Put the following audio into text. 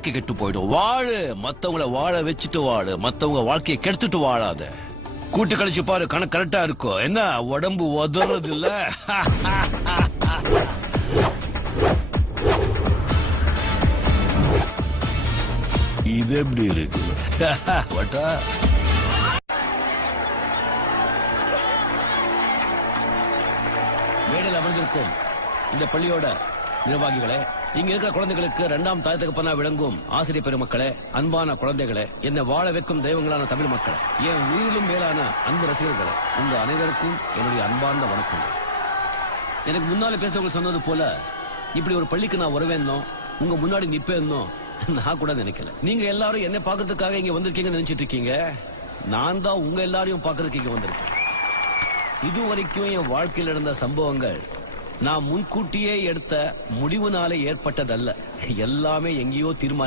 வாழ்க்கை கெட்டு போயிடும். வாழு, மத்தவங்கள வாழ வச்சுட்டு வாழு, மத்தவங்க வாழ்க்கையை கெடுத்துட்டு வாழாத. கூட்டு கழிச்சு பாரு, கணக்கு கரெக்டா இருக்கும். என்ன உடம்பு உதறது இல்ல? இது எப்படி இருக்கு? மேடையில் அமர்ந்திருக்கும் இந்த பள்ளியோட நிர்வாகிகளே, இங்க இருக்கிற குழந்தைகளுக்கு இரண்டாம் தாய் தகப்பனா விளங்கும் ஆசிரியர் பெருமக்களே, அன்பான குழந்தைகளே, என்னை வாழ வைக்கும் தெய்வங்களான தமிழ் மக்களே, என் உயிரிலும் மேலான அன்பு ரசிகர்களே, உங்க அனைவருக்கும் என்னுடைய அன்பார்ந்த வணக்கம். எனக்கு முன்னால பேசுறவங்க சொன்னது போல இப்படி ஒரு பள்ளிக்கு நான் வருவேன்னோ உங்க முன்னாடி நிப்பேன்னோ நான் கூட நினைக்கல. நீங்க எல்லாரும் என்ன பாக்குறதுக்காக இங்க வந்திருக்கீங்கன்னு நினைச்சிட்டு இருக்கீங்க. நான் தான் உங்க எல்லாரையும் பாக்குறதுக்கு இங்க வந்திருக்கேன். இது வரைக்கும் என் வாழ்க்கையில் நடந்த சம்பவங்கள் நான் முன்கூட்டியே எடுத்த முடிவுனாலே ஏற்பட்டதல்ல. எல்லாமே எங்கேயோ தீர்மானம்